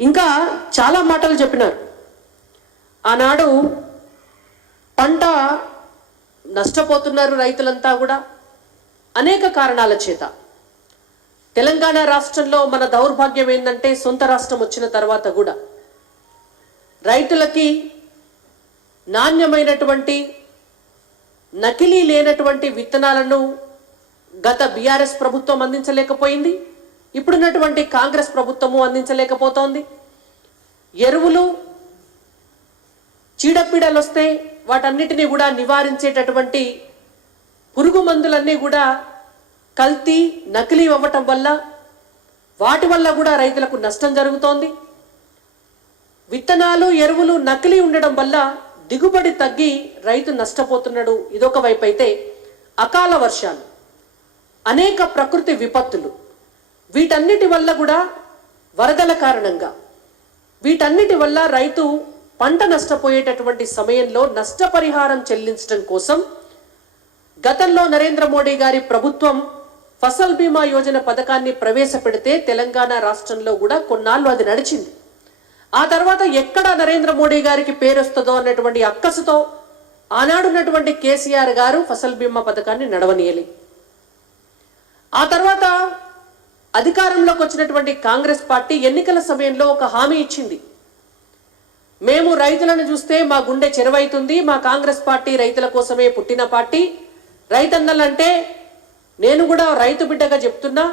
ఇంకా చాలా మాటలు చెప్పినారు. ఆనాడు పంట నష్టపోతున్నారు రైతులంతా కూడా అనేక కారణాల చేత. తెలంగాణ రాష్ట్రంలో మన దౌర్భాగ్యం ఏంటంటే సొంత రాష్ట్రం వచ్చిన తర్వాత కూడా రైతులకి నాణ్యమైనటువంటి నకిలీ లేనటువంటి విత్తనాలను గత బీఆర్ఎస్ ప్రభుత్వం అందించలేకపోయింది. ఇప్పుడున్నటువంటి కాంగ్రెస్ ప్రభుత్వము అందించలేకపోతోంది. ఎరువులు చీడపీడలు వస్తే వాటన్నిటినీ కూడా నివారించేటటువంటి పురుగు మందులన్నీ కూడా కల్తీ నకిలీ అవ్వటం వల్ల వాటి వల్ల కూడా రైతులకు నష్టం జరుగుతోంది. విత్తనాలు ఎరువులు నకిలీ ఉండడం వల్ల దిగుబడి తగ్గి రైతు నష్టపోతున్నాడు. ఇదొక వైపు అయితే అకాల వర్షాలు, అనేక ప్రకృతి విపత్తులు, వీటన్నిటి వల్ల కూడా వరదల కారణంగా వీటన్నిటి వల్ల రైతు పంట నష్టపోయేటటువంటి సమయంలో నష్టపరిహారం చెల్లించడం కోసం గతంలో నరేంద్ర మోడీ గారి ప్రభుత్వం ఫసల్ బీమా యోజన పథకాన్ని ప్రవేశపెడితే తెలంగాణ రాష్ట్రంలో కూడా కొన్నాళ్ళు అది నడిచింది. ఆ తర్వాత ఎక్కడ నరేంద్ర మోడీ గారికి పేరు వస్తుందో అన్నటువంటి అక్కసుతో ఆనాడున్నటువంటి కేసీఆర్ గారు ఫసల్ బీమా పథకాన్ని నడవనీయాలి. ఆ తర్వాత అధికారంలోకి వచ్చినటువంటి కాంగ్రెస్ పార్టీ ఎన్నికల సమయంలో ఒక హామీ ఇచ్చింది. మేము రైతులను చూస్తే మా గుండె చెరువైతుంది, మా కాంగ్రెస్ పార్టీ రైతుల కోసమే పుట్టిన పార్టీ. రైతన్నలంటే నేను కూడా రైతు బిడ్డగా చెప్తున్నా,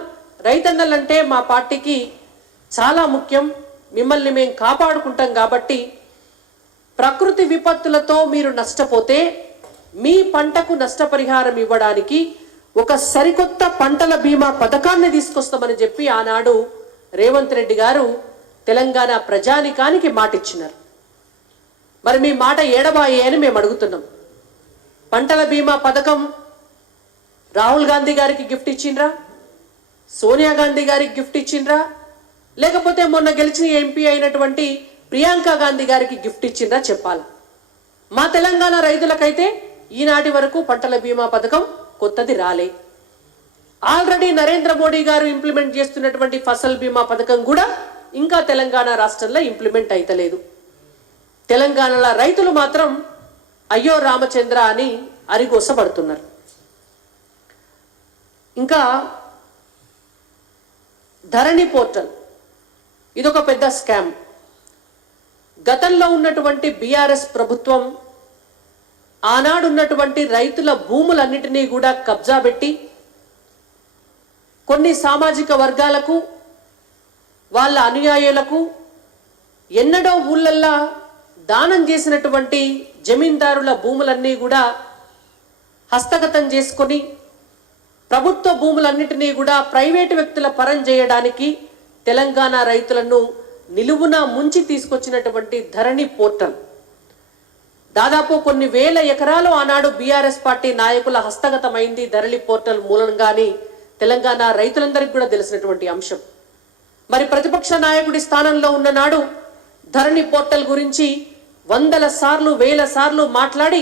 రైతన్నలంటే మా పార్టీకి చాలా ముఖ్యం, మిమ్మల్ని మేము కాపాడుకుంటాం. కాబట్టి ప్రకృతి విపత్తులతో మీరు నష్టపోతే మీ పంటకు నష్టపరిహారం ఇవ్వడానికి ఒక సరికొత్త పంటల బీమా పథకాన్ని తీసుకొస్తామని చెప్పి ఆనాడు రేవంత్ రెడ్డి గారు తెలంగాణ ప్రజానికానికి మాట ఇచ్చినారు. మరి మీ మాట ఏడబాయే అని మేము అడుగుతున్నాం. పంటల బీమా పథకం రాహుల్ గాంధీ గారికి గిఫ్ట్ ఇచ్చిండ్రా, సోనియా గాంధీ గారికి గిఫ్ట్ ఇచ్చిండ్రా, లేకపోతే మొన్న గెలిచిన ఎంపీ అయినటువంటి ప్రియాంక గాంధీ గారికి గిఫ్ట్ ఇచ్చిండ్రా చెప్పాలా? మా తెలంగాణ రైతులకైతే ఈనాటి వరకు పంటల బీమా పథకం కొత్తది రాలే. ఆల్రెడీ నరేంద్ర మోడీ గారు ఇంప్లిమెంట్ చేస్తున్నటువంటి ఫసల్ బీమా పథకం కూడా ఇంకా తెలంగాణ రాష్ట్రంలో ఇంప్లిమెంట్ అయితలేదు. తెలంగాణలో రైతులు మాత్రం అయ్యో రామచంద్ర అని అరిగోసపడుతున్నారు. ఇంకా ధరణి పోర్టల్ ఇదొక పెద్ద స్కామ్. గతంలో ఉన్నటువంటి బీఆర్ఎస్ ప్రభుత్వం ఆనాడున్నటువంటి రైతుల భూములన్నిటినీ కూడా కబ్జా పెట్టి కొన్ని సామాజిక వర్గాలకు వాళ్ళ అనుయాయులకు ఎన్నడో ఊళ్ళల్లా దానం చేసినటువంటి జమీందారుల భూములన్నీ కూడా హస్తగతం చేసుకొని ప్రభుత్వ భూములన్నిటినీ కూడా ప్రైవేటు వ్యక్తుల పరం చేయడానికి తెలంగాణ రైతులను నిలువున ముంచి తీసుకొచ్చినటువంటి ధరణి పోర్టల్ దాదాపు కొన్ని వేల ఎకరాలు ఆనాడు బీఆర్ఎస్ పార్టీ నాయకుల హస్తగతమైంది ధరణి పోర్టల్ మూలంగాని తెలంగాణ రైతులందరికీ కూడా తెలిసినటువంటి అంశం. మరి ప్రతిపక్ష నాయకుడి స్థానంలో ఉన్న నాడు ధరణి పోర్టల్ గురించి వందల సార్లు వేల సార్లు మాట్లాడి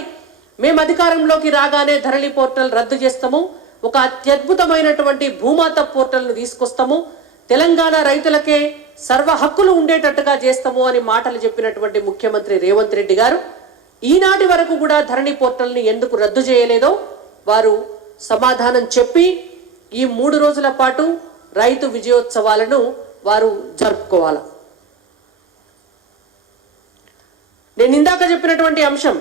మేము అధికారంలోకి రాగానే ధరణి పోర్టల్ రద్దు చేస్తాము, ఒక అత్యద్భుతమైనటువంటి భూమాత పోర్టల్ను తీసుకొస్తాము, తెలంగాణ రైతులకే సర్వ హక్కులు ఉండేటట్టుగా చేస్తాము అని మాటలు చెప్పినటువంటి ముఖ్యమంత్రి రేవంత్ రెడ్డి గారు ఈనాటి వరకు కూడా ధరణి పోర్టల్ని ఎందుకు రద్దు చేయలేదో వారు సమాధానం చెప్పి ఈ 3 రోజుల పాటు రైతు విజయోత్సవాలను వారు జరుపుకోవాలి. నేను ఇందాక చెప్పినటువంటి అంశం